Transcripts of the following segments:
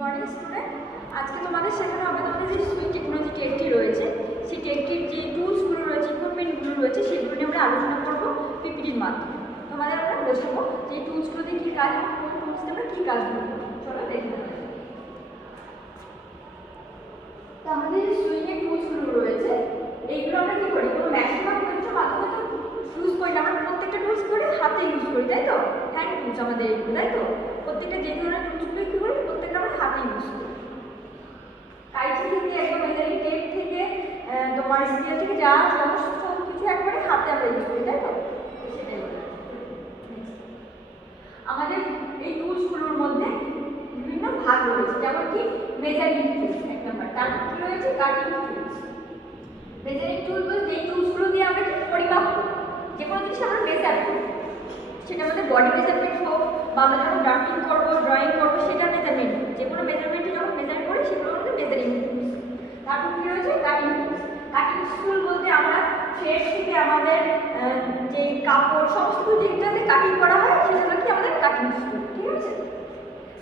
Morning student, আজকে তোমাদের শেখানো হবে তোমাদের যে সুইং টেকনোলজি টেকটি রয়েছে, সেই টেকটির যে টুলসগুলো রয়েছে, ইকুইপমেন্টগুলো রয়েছে, সেগুলো নিয়ে আমরা আলোচনা করবো পিপিটির মাধ্যমে। তোমাদের আমরা বোঝাবো যে এই টুলসগুলো দিয়ে কী কাজ হবে, কোন টুলস দিয়ে আমরা কী কাজগুলো করবো। চলো দেখে নেবো। তো আমাদের যে সুইংয়ের টুলসগুলো রয়েছে, এইগুলো আমরা কী করি, কোনো ম্যাক্সিমাম টুলসের মাধ্যমে তো ইউজ করি না, আমরা প্রত্যেকটা টুলস করে হাতে ইউজ করি, তাই তো? হ্যান্ড টুলস আমাদের এইগুলো, তাই তো? প্রত্যেকটা যে ধরনের টুলসগুলো কী করি, প্রত্যেকটা আমরা হাতে ইউজ করি। কাইচি থেকে একদম মেজারিং টেপ থেকে তোমার স্কেল থেকে যা সমস্ত সব কিছু একবারে হাতে আমরা ইউজ করি, তাই তো? সেটাই আমাদের এই টুলসগুলোর মধ্যে বিভিন্ন ভাগ রয়েছে, যেমন কি মেজারিং টুলস এক নাম্বার, তারপর কি রয়েছে কাটিং টুলস। মেজারিং টুল বলতে এই টুলসগুলো দিয়ে আমরা পরিমাপ করি, যে কোনো জিনিস আমরা মেজার করি, সেটা আমাদের বডি মেজারমেন্ট হোক বা আমরা যখন ড্রাফটিং করবো, ড্রয়িং করবো, সেটা মেজারমেন্ট, যে কোনো মেজারমেন্টে যখন মেজার করি সেগুলো আমাদের মেজারিং টুলস। তারপর কি রয়েছে কাটিং টুলস। কাটিং টুল বলতে আমরা থ্রেড থেকে আমাদের যে কাপড় সমস্ত যেটাতে কাটিং করা হয় সেগুলো কি আমাদের কাটিং টুল, ঠিক আছে?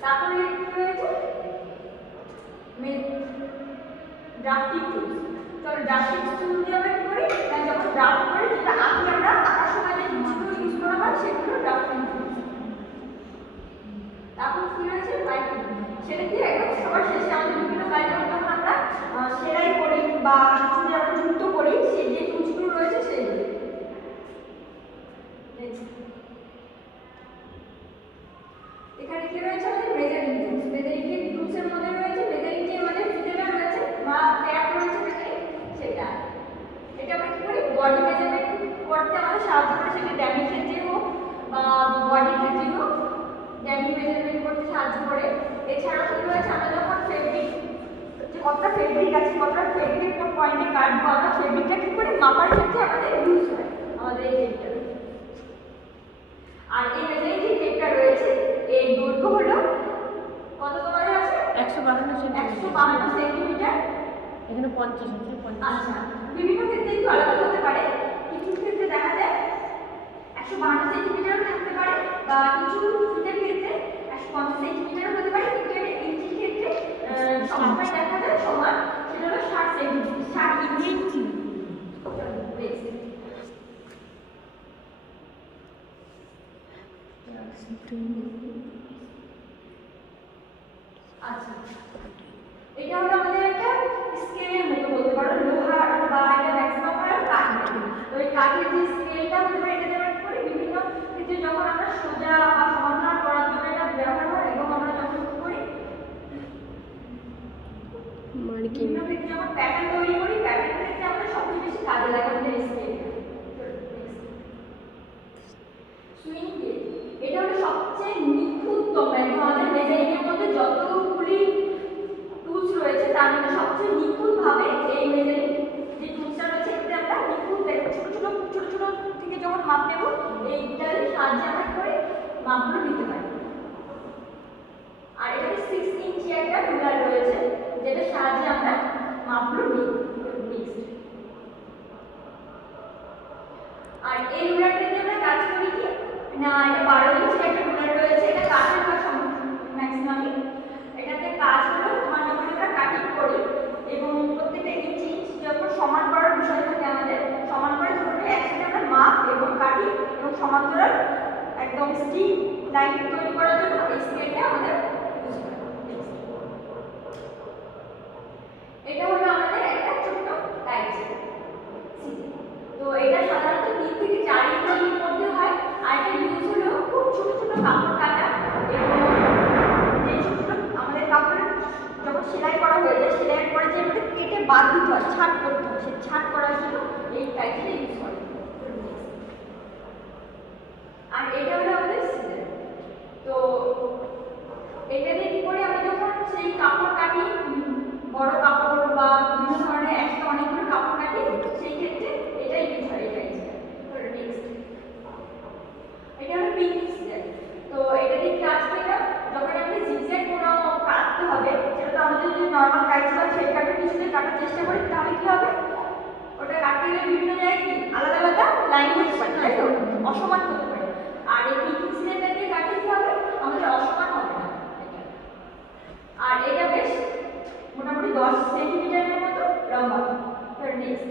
তারপরে কি রয়েছে ড্রাফটিং টুলস। চলো ড্রাফটিং টুল দিয়ে আমরা কি করি, যখন ড্রাফট করি যেটা আঁকি আমরা, আঁকার সময় যে টুলসগুলো ইউজ করা হয় সেগুলো ড্রাফটিং টুলস। তারপর কি রয়েছে পাইপিং, সেটা কি একদম সবার শেষে আমাদের বিভিন্ন কাজ যখন আমরা সেলাই করি বা কিছু আমরা যুক্ত করি, সেই যে টুলসগুলো রয়েছে সেইগুলো। এখানে কি রয়েছে আমাদের মেজারিং টুলস। মেজারিং টুলসের মধ্যে রয়েছে মেজারিং যে আমাদের ফিতেটা রয়েছে বা ট্যাপ রয়েছে মেজারিং, সেটা এটা আমরা কি করি বডি মেজারমেন্ট করতে আমাদের সাহায্য করে, সেটা ড্যামের ক্ষেত্রে হোক বা বডির ক্ষেত্রে হোক, ড্যামি মেজারমেন্ট করতে সাহায্য করে। এছাড়াও কি রয়েছে আমরা যখন ফেব্রিক, যে কতটা ফেব্রিক আছে, কতটা ফেব্রিক কোন পয়েন্টে কাটবো, আমরা ফেব্রিকটা কি করে মাপার ক্ষেত্রে আমাদের ইউজ হয় আমাদের এই টেপটা। আর এই মেজারিং যে টেপটা রয়েছে এর দৈর্ঘ্য হলো কত তোমাদের আছে 152 সেন্টিমিটার, এখানে 50 আছে 50। আচ্ছা, বিভিন্ন ক্ষেত্রে একটু আলাদা হতে পারে, কিছু ক্ষেত্রে দেখা যায় 152 সেন্টিমিটারও থাকতে পারে বা কিছু ফিটের ক্ষেত্রে 150 সেন্টিমিটারও হতে পারে, কিন্তু এটা ইঞ্চির ক্ষেত্রে সবসময় দেখা যায় সমান, সেটা হলো 60 সেন্টিমিটার, 60 ইঞ্চি। আচ্ছা, এটা হলো আমাদের একটা স্কেলের মতো বলতে পারো, লোহার বা এটা ম্যাক্সিমাম হয় কাঠের। তো এই কাঠের যে স্কেলটা হতে পারে, এটা যেমন করে বিভিন্ন ক্ষেত্রে যখন আমরা সোজা বা সমান্তরাল করার জন্য এটা ব্যবহার হয়, এবং আমরা যখন কি করি বিভিন্ন ক্ষেত্রে যখন প্যাটার্ন তৈরি করি, প্যাটার্ন ক্ষেত্রে আমরা সবচেয়ে বেশি কাজে লাগে আমাদের স্কেলটা। সুইং গেজ, এটা হলো সবচেয়ে নিখুঁততম, আমাদের মেজারিং এর মধ্যে যতগুলি টুলস রয়েছে তার মধ্যে সবচেয়ে নিখুঁতভাবে এই মেজারিং যে টুলসটা রয়েছে এটাতে আমরা নিখুঁত ছোট ছোট থেকে যখন মাপ নেব, এইটার সাহায্যে আমরা করে মাপগুলো নিতে পারি। আর এখানে 6 ইঞ্চি একটা রুলার রয়েছে, যেটার সাহায্যে আমরা মাপগুলো নিই। আর এই রুলারটা দিয়ে আমরা কাজ করি কি না, এটা 12 ইঞ্চি একটা রুলার রয়েছে, এটা কাঠের কাজ ম্যাক্সিমামই। এটাতে কাজ হলো তোমার যখন আমরা কাটিং করি এবং প্রত্যেকটা ইঞ্চি যখন সমান করার বিষয় থাকে আমাদের, সমান করে ধরে একসাথে আমরা মাপ এবং কাটিং এবং সমান্তরাল একদম স্টিক লাইন তৈরি করার জন্য এই স্কেলটা আমাদের ইউজ করা হয়। এটা হলো আমাদের একটা ছোট্ট কাইচি। তো এটা সাধারণত 3 থেকে 4 ইঞ্চির মধ্যে হয়, আর এটা ইউজ হলো খুব ছোট ছোট কাপড় কাটা, এবং যে ছোট ছোট আমাদের কাপড়ের যখন সেলাই করা হয়ে যায়, সেলাইয়ের পরে যে আমাদের কেটে বাদ দিতে হয়, ছাট করতে হয়, সেই ছাট করার জন্য এই কাইচিটা ইউজ করে। আর এটা হলো আমাদের সিজার। তো এটা দিয়ে কি করে আমরা যখন সেই কাপড় কাটি, বড় কাপড় বা বিভিন্ন ধরনের একসাথে অনেকগুলো কাপড় কাটি, সেই ক্ষেত্রে এটা ইউজ হয়। এটা হলো পিকিং সিজার। তো এটা দিয়ে কাজ পেলাম, যখন আপনি জিগজ্যাগ কোনো কাটতে হবে, সেটা তো আমাদের যদি নর্মাল কাইচি বা থ্রেড কাটার পিছনে কাটার চেষ্টা করি, তাহলে কি হবে, ওটা কাটতে গেলে বিভিন্ন জায়গায় কি আলাদা আলাদা লাইন হতে পারে, তাই তো? অসমান হতে পারে। আর এই পিকিং সিজারটা দিয়ে কাটতে কি হবে, আমাদের অসমান হবে না। আর এই 10 সেন্টিমিটারের মতো লম্বা। নেক্সট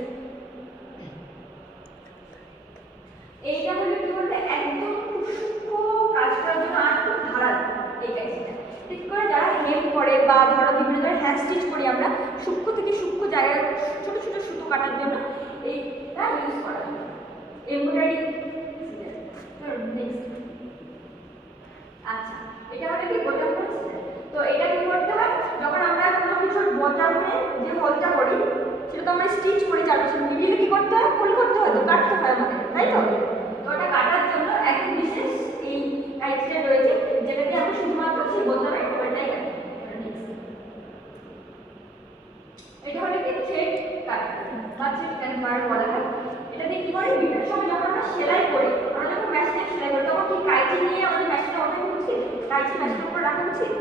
এইটা হলো কি বলতে একদম সূক্ষ্ম কাজ করার জন্য আর খুব ধারালো এই কাজটা। ঠিক করে যারা হেম করে বা ধরো বিভিন্ন ধরনের হ্যান্ড স্টিচ করি আমরা সূক্ষ্ম থেকে সূক্ষ্ম জায়গায় ছোট ছোট সুতো কাটার জন্য এইটা ইউজ করা হয়। এমব্রয়ডারি নেক্সট আচ্ছা এটা হলো কি বোতাম বলছি। তো এটা কি করতে হয় যখন আমরা কোনো কিছুর বোতামে যে হোলটা করি সেটা তো আমরা স্টিচ করি চারপাশে মিডিলে কি করতে হয় ফুল করতে হয় তো কাটতে হয় আমাদের তাই তো। তো ওটা কাটার জন্য একদম বিশেষ এই কাইটটা রয়েছে যেটা দিয়ে আমরা শুধুমাত্র সেই বোতামে হোলটাই কাটি। এটা হলো কি থ্রেড কাট বা থ্রেড কাট বলা হয়। এটা দিয়ে কি করে বিভিন্ন সময় যখন আমরা সেলাই করি আমরা যখন মেশিনে সেলাই করি তখন কি কাইচি নিয়ে আমাদের মেশিনে ওঠানো উচিত কাইচি মেশিনের উপর রাখা উচিত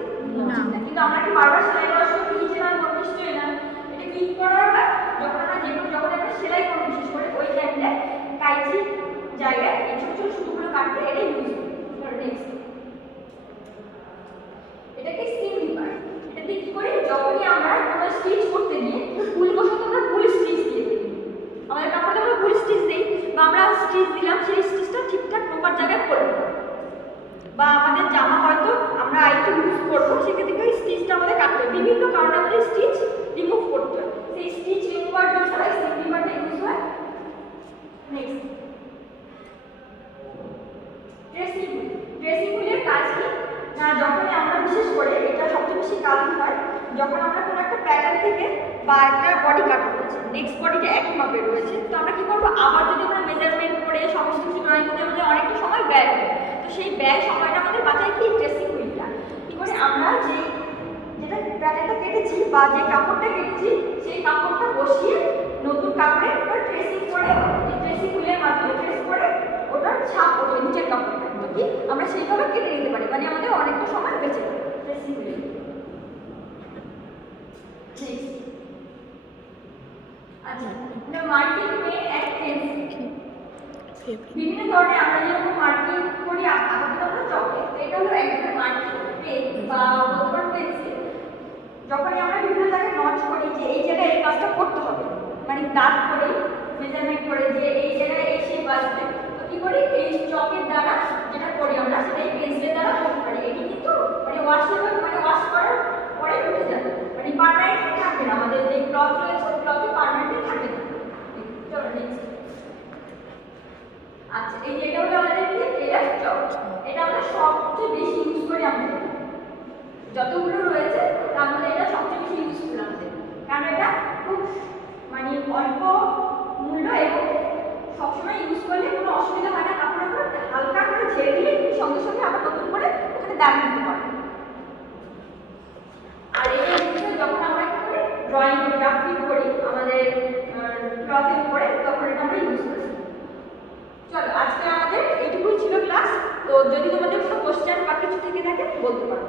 না। কিন্তু আমরা কি বারবার সেলাই করার সময় নিচে না নিশ্চয়ই না এটা কি করার হয় যখন আমরা যখন আমরা সেলাই করবো বিশেষ করে ওই টাইমটা কাইচি জায়গায় এই ছোট ছোট সুতোগুলো কাটতে এটা ইউজ করি। নেক্সট এটাকে সিম রিপার। এটা দিয়ে কি করি যখনই আমরা কোনো স্টিচ করতে গিয়ে ফুল বসাতে আমরা ফুল স্টিচ দিয়ে দিই আমাদের কাপড়ে আমরা ফুল স্টিচ দিই বা আমরা স্টিচ দিলাম সেই স্টিচটা ঠিকঠাক প্রপার জায়গায় পড়বে বা আমাদের জামা হয়তো আমরা আরেকটু লুজ করবো সেক্ষেত্রে ওই স্টিচটা আমাদের কাটতে হবে বিভিন্ন কারণে আমাদের স্টিচ রিমুভ করতে হয় সেই স্টিচ রিমুভার জন্য এই সিম রিপারটা ইউজ হয়। নেক্সট ড্রেসিং হুইলের কাজ কি না যখন আমরা বিশেষ করে এটা সবচেয়ে বেশি কাজ হয় যখন আমরা কোনো একটা প্যাটার্ন থেকে বা একটা বডি কাটা হয়েছে নেক্সট বডিটা একই মাপের রয়েছে তো আমরা কি করবো আবার যদি আমরা মেজারমেন্ট করে সমস্ত কিছু ড্রয়িং করতে আমাদের অনেকটা সময় ব্যয় হবে তো সেই ব্যয় সময়টা আমাদের বাঁচায় কি ড্রেসিং হুইলটা কি করে আমরা যেটা প্যাটার্নটা কেটেছি বা যে কাপড়টা কেটেছি সেই কাপড়টা বসিয়ে নতুন কাপড়ে ওটা ড্রেসিং করে এই ড্রেসিং হুইলের মাধ্যমে ড্রেস করে ওটার ছাপ ওঠে নিচের কাপড়টা তো কি আমরা সেইভাবে কেটে নিতে পারি মানে আমাদের অনেকটা সময় বেঁচে যাবে ড্রেসিং হুইলে। আচ্ছা মার্কিং পেন অ্যান্ড পেন্সিল বিভিন্ন ধরনের আমরা যেরকম মার্কিং করি আপাতত আমরা চকে এটা হলো এক ধরনের মার্কিং পেন বা রবার পেন্সিল যখনই আমরা বিভিন্ন জায়গায় নচ করি যে এই জায়গায় এই কাজটা করতে হবে মানে দাগ করে মেজারমেন্ট করে যে এই জায়গায় এই শেপ আসবে তো কি করি এই চকের দ্বারা যেটা করি আমরা সেটা এই পেন্সিলের দ্বারা করতে পারি এটি কিন্তু মানে ওয়াশেবল মানে ওয়াশ করার পরে উঠে যাবে মানে পার্মানেন্ট থাকবে না আমাদের যে ক্লথ রয়েছে ক্লথে পার্মানেন্ট থাকে না। চলো নেক্সট আচ্ছা এই যেটা হলো আমাদের কি টেলার চক এটা আমরা সবচেয়ে বেশি ইউজ করি আমাদের যতগুলো রয়েছে তার মধ্যে এটা সবচেয়ে বেশি ইউজফুল আমাদের কারণ এটা খুব মানে অল্প মূল্য এবং সবসময় ইউজ করলে কোনো অসুবিধা হয় না কাপড়ের উপর হালকা করে ঝেড়ে দিলে সঙ্গে সঙ্গে আবার নতুন করে ওখানে দাগ দিতে পারবে। আর এটা যখন আমরা কি করি ড্রয়িং গ্রাফিং করি আমাদের ক্লথের উপরে তখন এটা আমরা ইউজ করি। চলো আজকে আমাদের এইটুকুই ছিল ক্লাস তো যদি তোমাদের কোনো কোশ্চেন বা কিছু থেকে থাকে বলতে পারো।